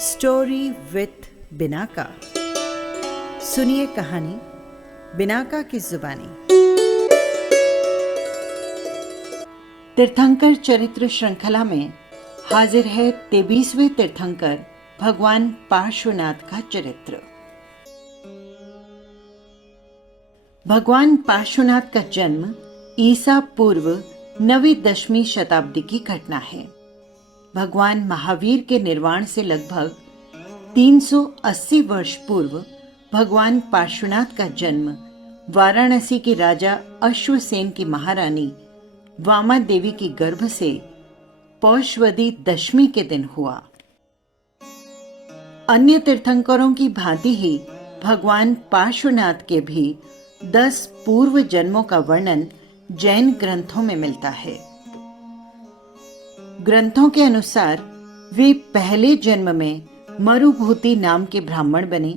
Story with Binaca. सुनिए कहानी Binaca की जुबानी। तीर्थंकर चरित्र श्रृंखला में हाजिर है 23वें तीर्थंकर भगवान पार्श्वनाथ का चरित्र। भगवान पार्श्वनाथ का जन्म ईसा पूर्व 9वीं-10वीं शताब्दी की घटना है। भगवान महावीर के निर्वाण से लगभग 380 वर्ष पूर्व भगवान पार्श्वनाथ का जन्म वाराणसी के राजा अश्वसेन की महारानी वामा देवी की गर्भ से पौषवदी दशमी के दिन हुआ। अन्य तीर्थंकरों की भांति ही भगवान पार्श्वनाथ के भी 10 पूर्व जन्मों का वर्णन जैन ग्रंथों में मिलता है। ग्रंथों के अनुसार वे पहले जन्म में मरुभूति नाम के ब्राह्मण बने,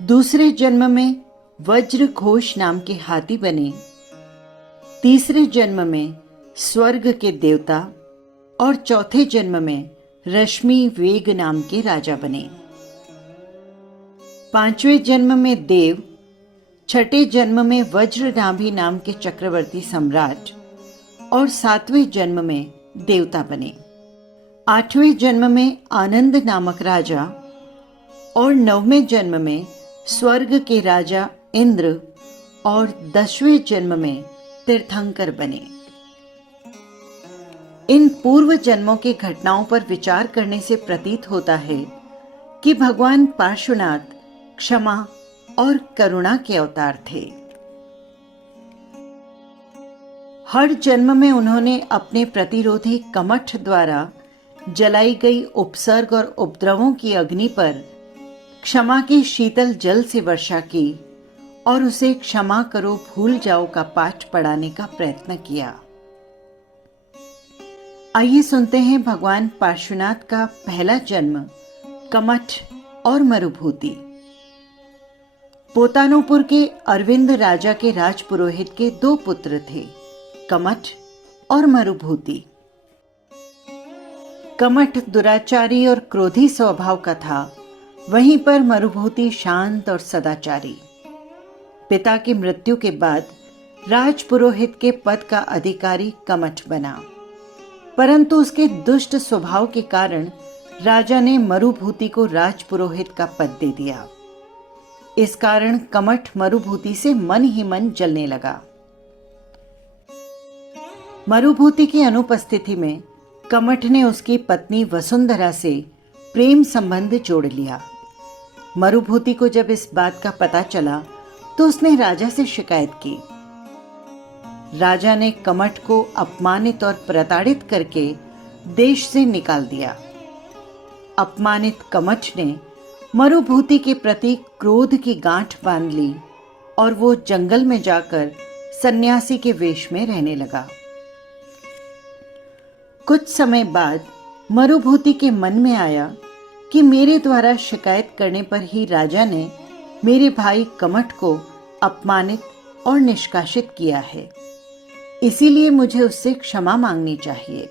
दूसरे जन्म में वज्रघोष नाम के हाथी बने, तीसरे जन्म में स्वर्ग के देवता और चौथे जन्म में रश्मि वेग नाम के राजा बने। पांचवें जन्म में देव, छठे जन्म में वज्रनाभि नाम के चक्रवर्ती सम्राट और 7वें जन्म में देवता बने। 8वें जन्म में आनंद नामक राजा और 9वें जन्म में स्वर्ग के राजा इंद्र और 10वें जन्म में तीर्थंकर बने। इन पूर्व जन्मों की घटनाओं पर विचार करने से प्रतीत होता है कि भगवान पार्श्वनाथ क्षमा और करुणा के अवतार थे। हर जन्म में उन्होंने अपने प्रतिरोधी कमठ द्वारा जलाई गई उपसर्ग और उपद्रवों की अग्नि पर क्षमा के शीतल जल से वर्षा की और उसे क्षमा करो भूल जाओ का पाठ पढ़ाने का प्रयत्न किया। आइए सुनते हैं भगवान पार्श्वनाथ का पहला जन्म कमठ और मरुभूति। पोतानुपुर के अरविंद राजा के राजपुरोहित के 2 पुत्र थे, कमठ और मरुभूति। कमठ दुराचारी और क्रोधी स्वभाव का था, वहीं पर मरुभूति शांत और सदाचारी। पिता की मृत्यु के बाद राजपुरोहित के पद का अधिकारी कमठ बना, परंतु उसके दुष्ट स्वभाव के कारण राजा ने मरुभूति को राजपुरोहित का पद दे दिया। इस कारण कमठ मरुभूति से मन ही मन जलने लगा। मरुभूति की अनुपस्थिति में कमठ ने उसकी पत्नी वसुंधरा से प्रेम संबंध जोड़ लिया। मरुभूति को जब इस बात का पता चला तो उसने राजा से शिकायत की। राजा ने कमठ को अपमानित और प्रताड़ित करके देश से निकाल दिया। अपमानित कमठ ने मरुभूति के प्रति क्रोध की गांठ बांध ली और वो जंगल में जाकर सन्यासी के वेश में रहने लगा। कुछ समय बाद मरुभूति के मन में आया कि मेरे द्वारा शिकायत करने पर ही राजा ने मेरे भाई कमठ को अपमानित और निष्कासित किया है, इसीलिए मुझे उससे क्षमा मांगनी चाहिए।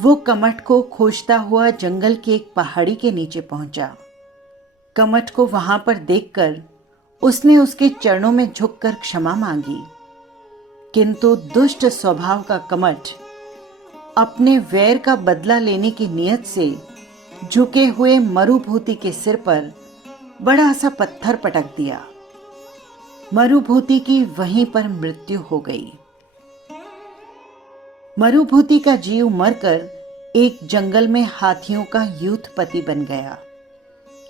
वो कमठ को खोजता हुआ जंगल की एक पहाड़ी के नीचे पहुंचा। कमठ को वहां पर देखकर उसने उसके चरणों में झुककर क्षमा मांगी, किंतु दुष्ट स्वभाव का कमठ अपने वैर का बदला लेने की नियत से झुके हुए मरुभूति के सिर पर बड़ा सा पत्थर पटक दिया। मरुभूति की वहीं पर मृत्यु हो गई। मरुभूति का जीव मरकर एक जंगल में हाथियों का यूथपति बन गया।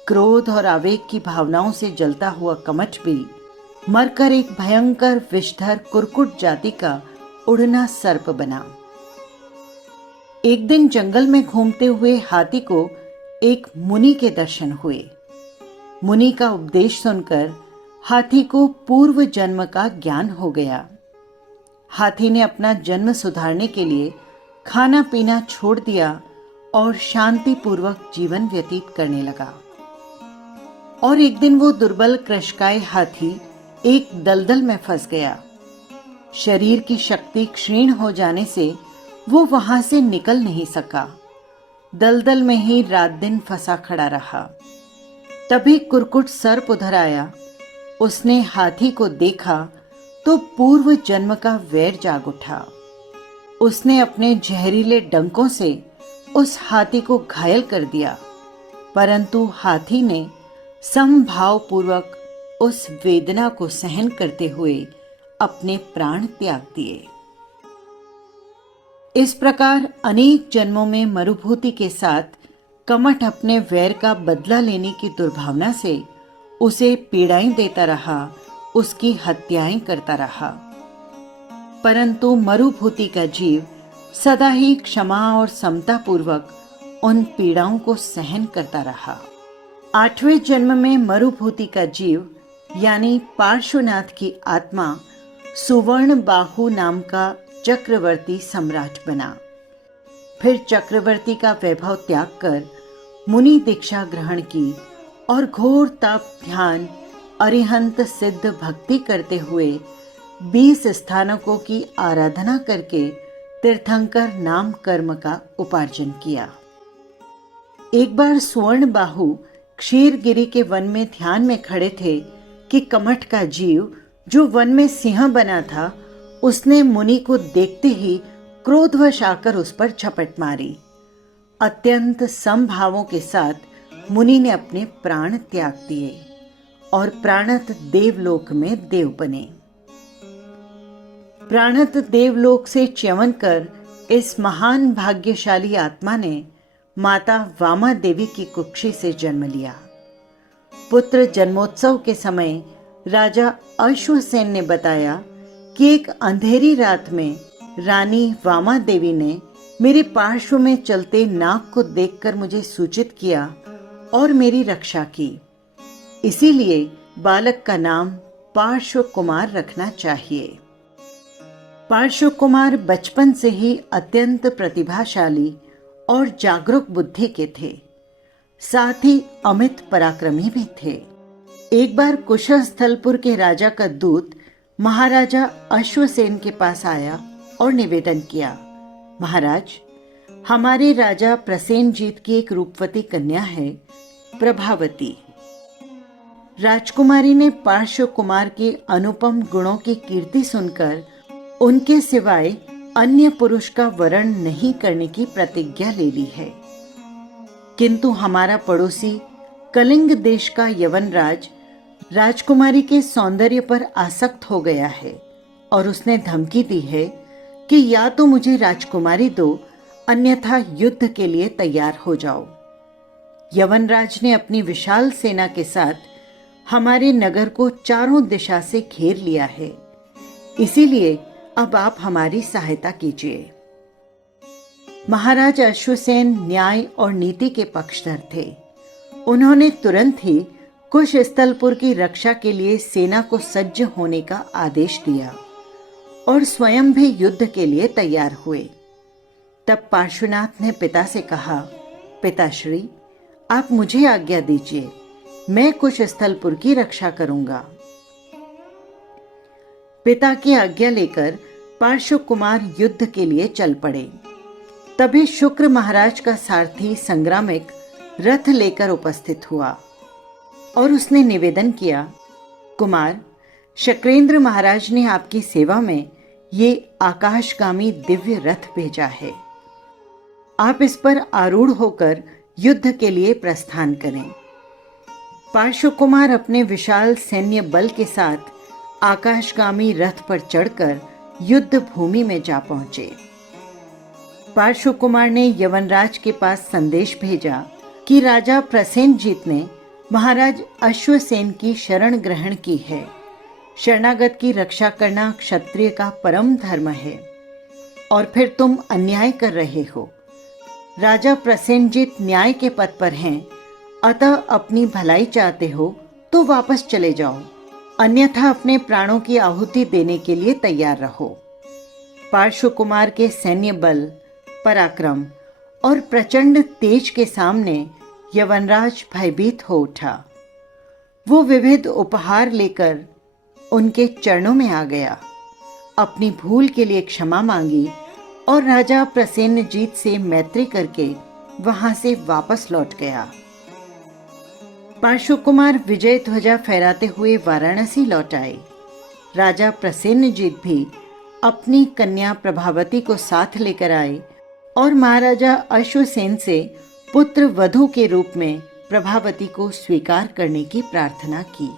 क्रोध और आवेग की भावनाओं से जलता हुआ कमठ भी मरकर एक भयंकर विषधर कुरकुट जाति का उड़ना सर्प बना। एक दिन जंगल में घूमते हुए हाथी को एक मुनि के दर्शन हुए। मुनि का उपदेश सुनकर हाथी को पूर्व जन्म का ज्ञान हो गया। हाथी ने अपना जन्म सुधारने के लिए खाना पीना छोड़ दिया और शांतिपूर्वक जीवन व्यतीत करने लगा। और एक दिन वो दुर्बल कृशकाय हाथी एक दलदल में फंस गया। शरीर की शक्ति क्षीण हो जाने से वो वहां से निकल नहीं सका। दलदल में ही रात दिन फंसा खड़ा रहा। तभी कुरकुट सर्प उधर आया। उसने हाथी को देखा तो पूर्व जन्म का वैर जाग उठा। उसने अपने जहरीले डंकों से उस हाथी को घायल कर दिया, परंतु हाथी ने समभाव पूर्वक उस वेदना को सहन करते हुए अपने प्राण त्याग दिए। इस प्रकार अनेक जन्मों में मरुभूति के साथ कमठ अपने वैर का बदला लेने की दुर्भावना से उसे पीड़ाएं देता रहा, उसकी हत्याएं करता रहा। परंतु मरुभूति का जीव सदा ही क्षमा और समता पूर्वक उन पीड़ाओं को सहन करता रहा। 8वें जन्म में मरुभूति का जीव यानी पार्श्वनाथ की आत्मा सुवर्ण बाहु नाम का चक्रवर्ती सम्राट बना। फिर चक्रवर्ती का वैभव त्याग कर मुनि दीक्षा ग्रहण की और घोर तप, ध्यान, अरिहंत सिद्ध भक्ति करते हुए 20 स्थानकों की आराधना करके तीर्थंकर नाम कर्म का उपार्जन किया। एक बार स्वर्ण बाहु क्षीरगिरी के वन में ध्यान में खड़े थे कि कमठ का जीव जो वन में सिंह बना था, उसने मुनि को देखते ही क्रोधवश आकर उस पर झपट मारी। अत्यंत समभावों के साथ मुनि ने अपने प्राण त्याग दिए और प्राणत देवलोक में देव बने। प्राणत देवलोक से च्यवन कर इस महान भाग्यशाली आत्मा ने माता वामा देवी की कुक्षी से जन्म लिया। पुत्र जन्मोत्सव के समय राजा अश्वसेन ने बताया कि एक अंधेरी रात में रानी वामा देवी ने मेरे पार्श्व में चलते नाग को देखकर मुझे सूचित किया और मेरी रक्षा की। इसीलिए बालक का नाम पार्श्व कुमार रखना चाहिए। पार्श्व कुमार बचपन से ही अत्यंत प्रतिभाशाली और जागरूक बुद्धि के थे, साथ ही अमित पराक्रमी भी थे। एक बार कुशस्थलपुर के राजा का दूत महाराजा अश्वसेन के पास आया और निवेदन किया, महाराज, हमारे राजा प्रसेनजीत की एक रूपवती कन्या है, प्रभावती। राजकुमारी ने पार्श्व कुमार के अनुपम गुणों की कीर्ति सुनकर उनके सिवाय अन्य पुरुष का वरण नहीं करने की प्रतिज्ञा ले ली है। किंतु हमारा पड़ोसी कलिंग देश का यवनराज राजकुमारी के सौंदर्य पर आसक्त हो गया है और उसने धमकी दी है कि या तो मुझे राजकुमारी दो, अन्यथा युद्ध के लिए तैयार हो जाओ। यवनराज ने अपनी विशाल सेना के साथ हमारे नगर को चारों दिशा से घेर लिया है, इसीलिए अब आप हमारी सहायता कीजिए। महाराज अश्वसेन न्याय और नीति के पक्षधर थे। उन्होंने तुरंत ही कुशस्थलपुर की रक्षा के लिए सेना को सज्ज होने का आदेश दिया और स्वयं भी युद्ध के लिए तैयार हुए। तब पार्श्वनाथ ने पिता से कहा, पिताश्री, आप मुझे आज्ञा दीजिए, मैं कुशस्थलपुर की रक्षा करूंगा। पिता की आज्ञा लेकर पार्श्व कुमार युद्ध के लिए चल पड़े। तभी शुक्र महाराज का सारथी संग्रामिक रथ लेकर उपस्थित हुआ और उसने निवेदन किया, कुमार, शक्रेंद्र महाराज ने आपकी सेवा में ये आकाशगामी दिव्य रथ भेजा है। आप इस पर आरूढ़ होकर युद्ध के लिए प्रस्थान करें। पार्श्व कुमार अपने विशाल सैन्य बल के साथ आकाशगामी रथ पर चढ़कर युद्ध भूमि में जा पहुंचे। पार्श्व कुमार ने यवनराज के पास संदेश भेजा कि राजा प्रसेनजीत ने महाराज अश्वसेन की शरण ग्रहण की है। शरणागत की रक्षा करना क्षत्रिय का परम धर्म है और फिर तुम अन्याय कर रहे हो। राजा प्रसेनजीत न्याय के पथ पर हैं, अतः अपनी भलाई चाहते हो तो वापस चले जाओ, अन्यथा अपने प्राणों की आहुति देने के लिए तैयार रहो। पार्श्व कुमार के सैन्य बल, पराक्रम और प्रचंड तेज के सामने यवनराज भयभीत हो उठा। वो विविध उपहार लेकर उनके चरणों में आ गया, अपनी भूल के लिए क्षमा मांगी और राजा प्रसेनजीत से मैत्री करके वहां से वापस लौट गया। पार्श्व कुमार विजय ध्वजा फहराते हुए वाराणसी लौट आए। राजा प्रसेनजीत भी अपनी कन्या प्रभावती को साथ लेकर आए और महाराजा अश्वसेन से पुत्र वधू के रूप में प्रभावती को स्वीकार करने की प्रार्थना की।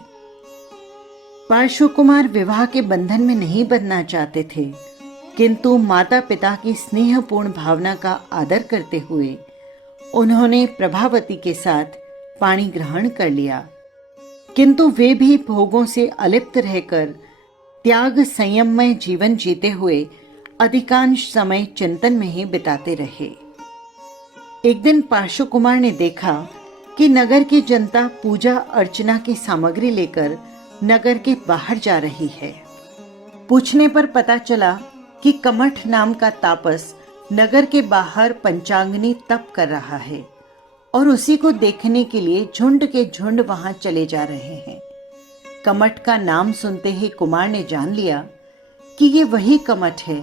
पार्श्व कुमार विवाह के बंधन में नहीं बंधना चाहते थे, किंतु माता पिता की स्नेहपूर्ण भावना का आदर करते हुए उन्होंने प्रभावती के साथ पाणी ग्रहण कर लिया। किंतु वे भी भोगों से अलिप्त रहकर त्याग संयममय जीवन जीते हुए अधिकांश समय चिंतन में ही बिताते रहे। एक दिन पार्श्व कुमार ने देखा कि नगर की जनता पूजा अर्चना की सामग्री लेकर नगर के बाहर जा रही है। पूछने पर पता चला कि कमठ नाम का तापस नगर के बाहर पंचांगनी तप कर रहा है और उसी को देखने के लिए झुंड के झुंड वहां चले जा रहे हैं। कमठ का नाम सुनते ही कुमार ने जान लिया कि ये वही कमठ है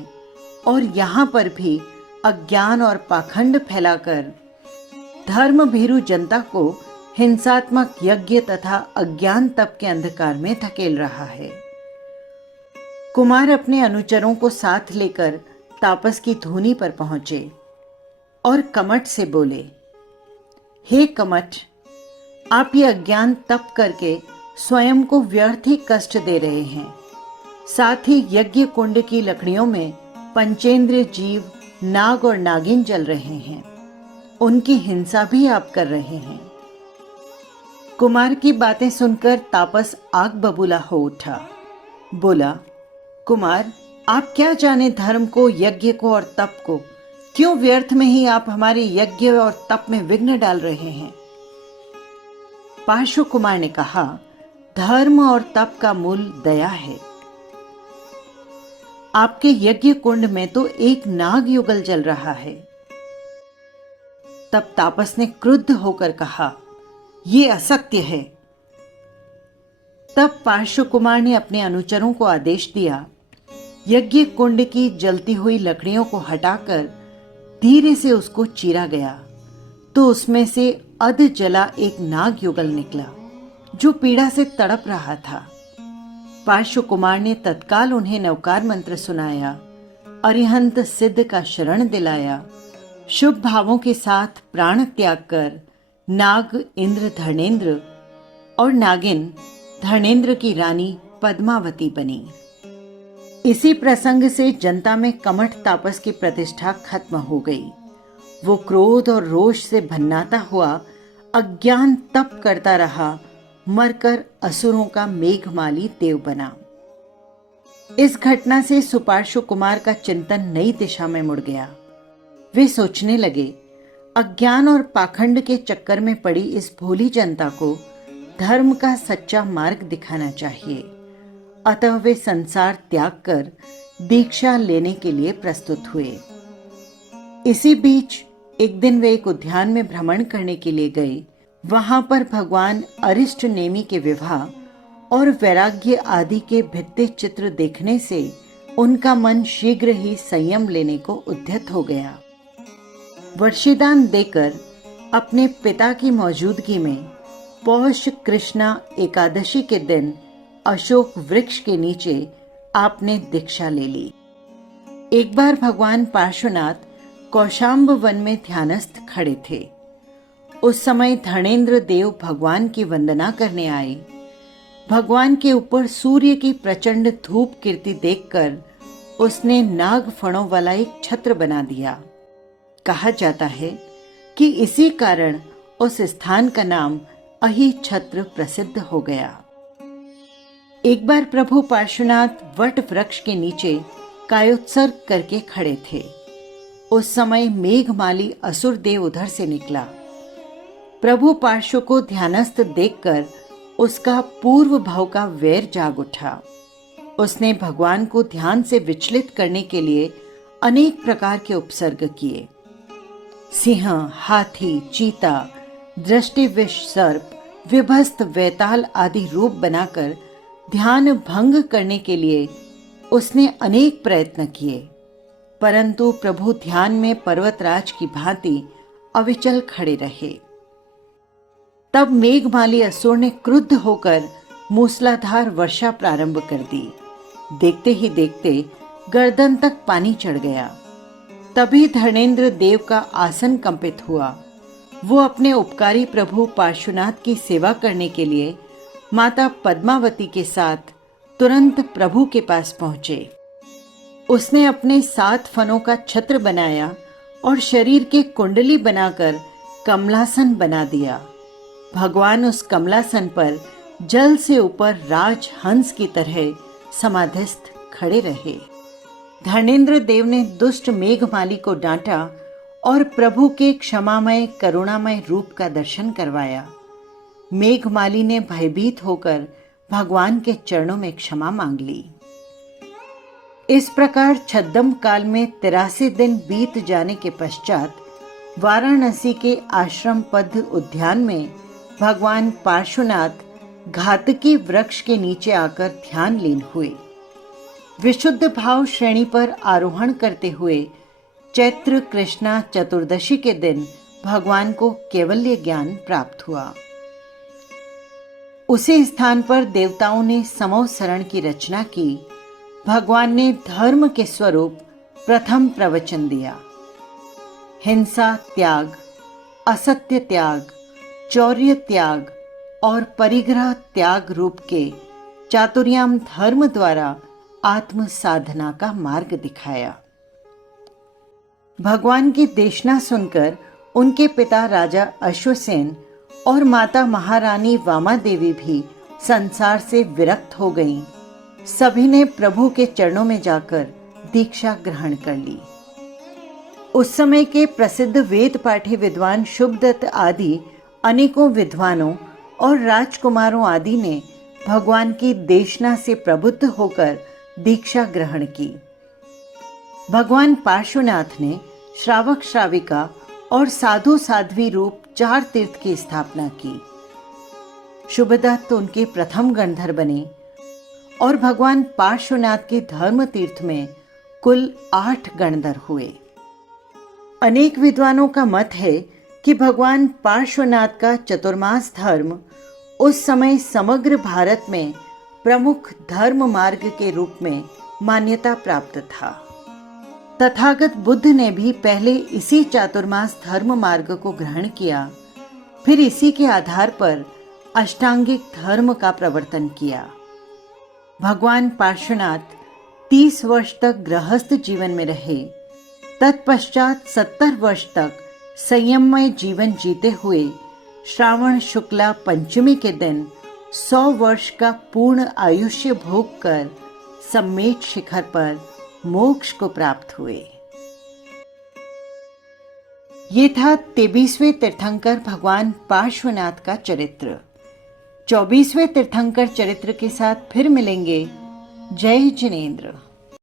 और यहाँ पर भी अज्ञान और पाखंड फैलाकर धर्म भीरु जनता को हिंसात्मक यज्ञ तथा अज्ञान तप के अंधकार में धकेल रहा है। कुमार अपने अनुचरों को साथ लेकर तापस की धूनी पर पहुंचे और कमठ से बोले, हे कमठ, आप ये अज्ञान तप करके स्वयं को व्यर्थ ही कष्ट दे रहे हैं। साथ ही यज्ञ कुंड की लकड़ियों में पंचेंद्रिय जीव नाग और नागिन जल रहे हैं, उनकी हिंसा भी आप कर रहे हैं। कुमार की बातें सुनकर तापस आग बबूला हो उठा। बोला, कुमार, आप क्या जाने धर्म को, यज्ञ को और तप को, क्यों व्यर्थ में ही आप हमारे यज्ञ और तप में विघ्न डाल रहे हैं। पार्श्व कुमार ने कहा, धर्म और तप का मूल दया है। आपके यज्ञ कुंड में तो एक नाग युगल जल रहा है। तब तापस ने क्रुद्ध होकर कहा, यह असत्य है। तब पार्श्व कुमार ने अपने अनुचरों को आदेश दिया, यज्ञ कुंड की जलती हुई लकड़ियों को हटाकर धीरे से उसको चीरा गया तो उसमें से अध जला एक नाग युगल निकला जो पीड़ा से तड़प रहा था। पार्श्व कुमार ने तत्काल उन्हें नवकार मंत्र सुनाया, अरिहंत सिद्ध का शरण दिलाया, शुभ भावों के साथ प्राण त्याग कर नाग इंद्र धर्णेंद्र और नागिन धर्णेंद्र की रानी पद्मावती बनी। इसी प्रसंग से जनता में कमठ तापस की प्रतिष्ठा खत्म हो गई। वो क्रोध और रोष से भन्नाता हुआ अज्ञान तप करता रहा, मरकर असुरों का मेघमाली देव बना। इस घटना से सुपार्श्व कुमार का चिंतन नई दिशा में मुड़ गया। वे सोचने लगे, अज्ञान और पाखंड के चक्कर में पड़ी इस भोली जनता को धर्म का सच्चा मार्ग दिखाना चाहिए। अतः वे संसार त्याग कर दीक्षा लेने के लिए प्रस्तुत हुए। इसी बीच एक दिन वे एक उद्यान में भ्रमण करने के लिए गए। वहां पर भगवान अरिष्ट नेमि के विवाह और वैराग्य आदि के भित्ति चित्र देखने से उनका मन शीघ्र ही संयम लेने को उद्यत हो गया। वर्षिदान देकर अपने पिता की मौजूदगी में पौष कृष्णा एकादशी के दिन अशोक वृक्ष के नीचे आपने दीक्षा ले ली। एक बार भगवान पार्श्वनाथ कौशाम्ब वन में ध्यानस्थ खड़े थे। उस समय धर्णेंद्र देव भगवान की वंदना करने आए। भगवान के ऊपर सूर्य की प्रचंड धूप कीर्ति देखकर उसने नाग फणों वाला एक छत्र बना दिया। कहा जाता है कि इसी कारण उस स्थान का नाम अहि छत्र प्रसिद्ध हो गया। एक बार प्रभु पार्श्वनाथ वट वृक्ष के नीचे कायोत्सर्ग करके खड़े थे। उस समय मेघमाली असुर देव उधर से निकला। प्रभु पार्श्व को ध्यानस्थ देखकर उसका पूर्व भाव का वैर जाग उठा। उसने भगवान को ध्यान से विचलित करने के लिए अनेक प्रकार के उपसर्ग किए। सिंह, हाथी, चीता, दृष्टिविष सर्प, विभस्त वैताल आदि रूप बनाकर ध्यान भंग करने के लिए उसने अनेक प्रयत्न किए, परंतु प्रभु ध्यान में पर्वतराज की भांति अविचल खड़े रहे। तब मेघमाली असुर ने क्रुद्ध होकर मूसलाधार वर्षा प्रारंभ कर दी। देखते ही देखते गर्दन तक पानी चढ़ गया। तभी धर्मेंद्र देव का आसन कंपित हुआ। वो अपने उपकारी प्रभु पार्श्वनाथ की सेवा करने के लिए माता पद्मावती के साथ तुरंत प्रभु के पास पहुंचे। उसने अपने 7 फनों का छत्र बनाया और शरीर के कुंडली बनाकर कमलासन बना दिया। भगवान उस कमलासन पर जल से ऊपर राज हंस की तरह समाधिस्थ खड़े रहे। धर्मेंद्र देव ने दुष्ट मेघमाली को डांटा और प्रभु के क्षमामय करुणामय रूप का दर्शन करवाया। मेघमाली ने भयभीत होकर भगवान के चरणों में क्षमा मांग ली। इस प्रकार छद्म काल में 83 दिन बीत जाने के पश्चात वाराणसी के आश्रम पद उद्यान में भगवान पार्श्वनाथ घातकी वृक्ष के नीचे आकर ध्यान लीन हुए। विशुद्ध भाव श्रेणी पर आरोहण करते हुए चैत्र कृष्णा चतुर्दशी के दिन भगवान को कैवल्य ज्ञान प्राप्त हुआ। उसी स्थान पर देवताओं ने समो शरण की रचना की। भगवान ने धर्म के स्वरूप प्रथम प्रवचन दिया। हिंसा त्याग, असत्य त्याग, चौर्य त्याग और परिग्रह त्याग रूप के चातुर्याम धर्म द्वारा आत्म साधना का मार्ग दिखाया। भगवान की देशना सुनकर उनके पिता राजा अश्वसेन और माता महारानी वामा देवी भी संसार से विरक्त हो गईं। सभी ने प्रभु के चरणों में जाकर दीक्षा ग्रहण कर ली। उस समय के प्रसिद्ध वेद पाठी विद्वान शुभदत्त आदि अनेकों विद्वानों और राजकुमारों आदि ने भगवान की देशना से प्रबुद्ध होकर दीक्षा ग्रहण की। भगवान पार्श्वनाथ ने श्रावक श्राविका और साधु साध्वी रूप 4 तीर्थ की स्थापना की। शुभदत्त उनके प्रथम गणधर बने और भगवान पार्श्वनाथ के धर्म तीर्थ में कुल 8 गणधर हुए। अनेक विद्वानों का मत है कि भगवान पार्श्वनाथ का चतुर्मास धर्म उस समय समग्र भारत में प्रमुख धर्म मार्ग के रूप में मान्यता प्राप्त था। तथागत बुद्ध ने भी पहले इसी चातुर्मास धर्म मार्ग को ग्रहण किया, फिर इसी के आधार पर अष्टांगिक धर्म का प्रवर्तन किया। भगवान पार्श्वनाथ 30 वर्ष तक गृहस्थ जीवन में रहे। तत्पश्चात 70 वर्ष तक संयममय जीवन जीते हुए श्रावण शुक्ला पंचमी के दिन 100 वर्ष का पूर्ण आयुष्य भोग कर सम्मेट शिखर पर मोक्ष को प्राप्त हुए। ये था 23वें तीर्थंकर भगवान पार्श्वनाथ का चरित्र। 24वें तीर्थंकर चरित्र के साथ फिर मिलेंगे। जय जिनेंद्र।